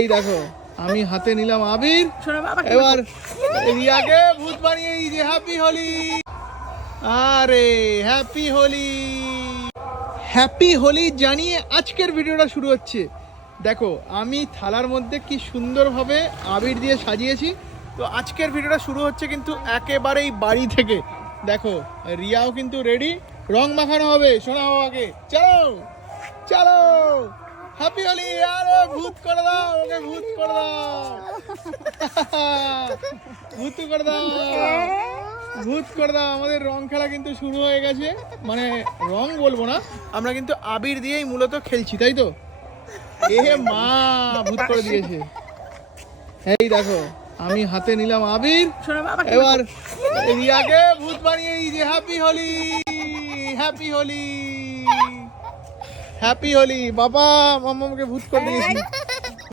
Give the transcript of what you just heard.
এই দেখো আমি হাতে নিলাম আবির, এবার রিয়াকে ভূত বানিয়ে এই যে হ্যাপি হোলি। আরে হ্যাপি হোলি, হ্যাপি হোলি জানিয়ে আজকের ভিডিওটা শুরু হচ্ছে। দেখো আমি থালার মধ্যে কি সুন্দরভাবে আবির দিয়ে সাজিয়েছি। তো আজকের ভিডিওটা শুরু হচ্ছে কিন্তু একেবারেই বাড়ি থেকে। দেখো রিয়াও কিন্তু রেডি, রং মাখানো হবে সোনা বাবাকে। চলো চলো হ্যাপি হোলি। আরে ভূত করে দাও ওকে, ভূত করে দাও, ভূত করে দাও, ভূত করে দাও। আমাদের রং খেলা কিন্তু শুরু হয়ে গেছে, মানে রং বলবো না, আমরা কিন্তু আবির দিয়েই মূলত খেলছি, তাই তো? এ মা ভূত করে দিয়েছে। এই দেখো আমি হাতে নিলাম আবির, এবার রিয়াকে ভূত বানিয়ে এই যে happy Holi, happy Holi, happy Holi. বাবা মাম্মাকে ভূত করে দিয়েছি।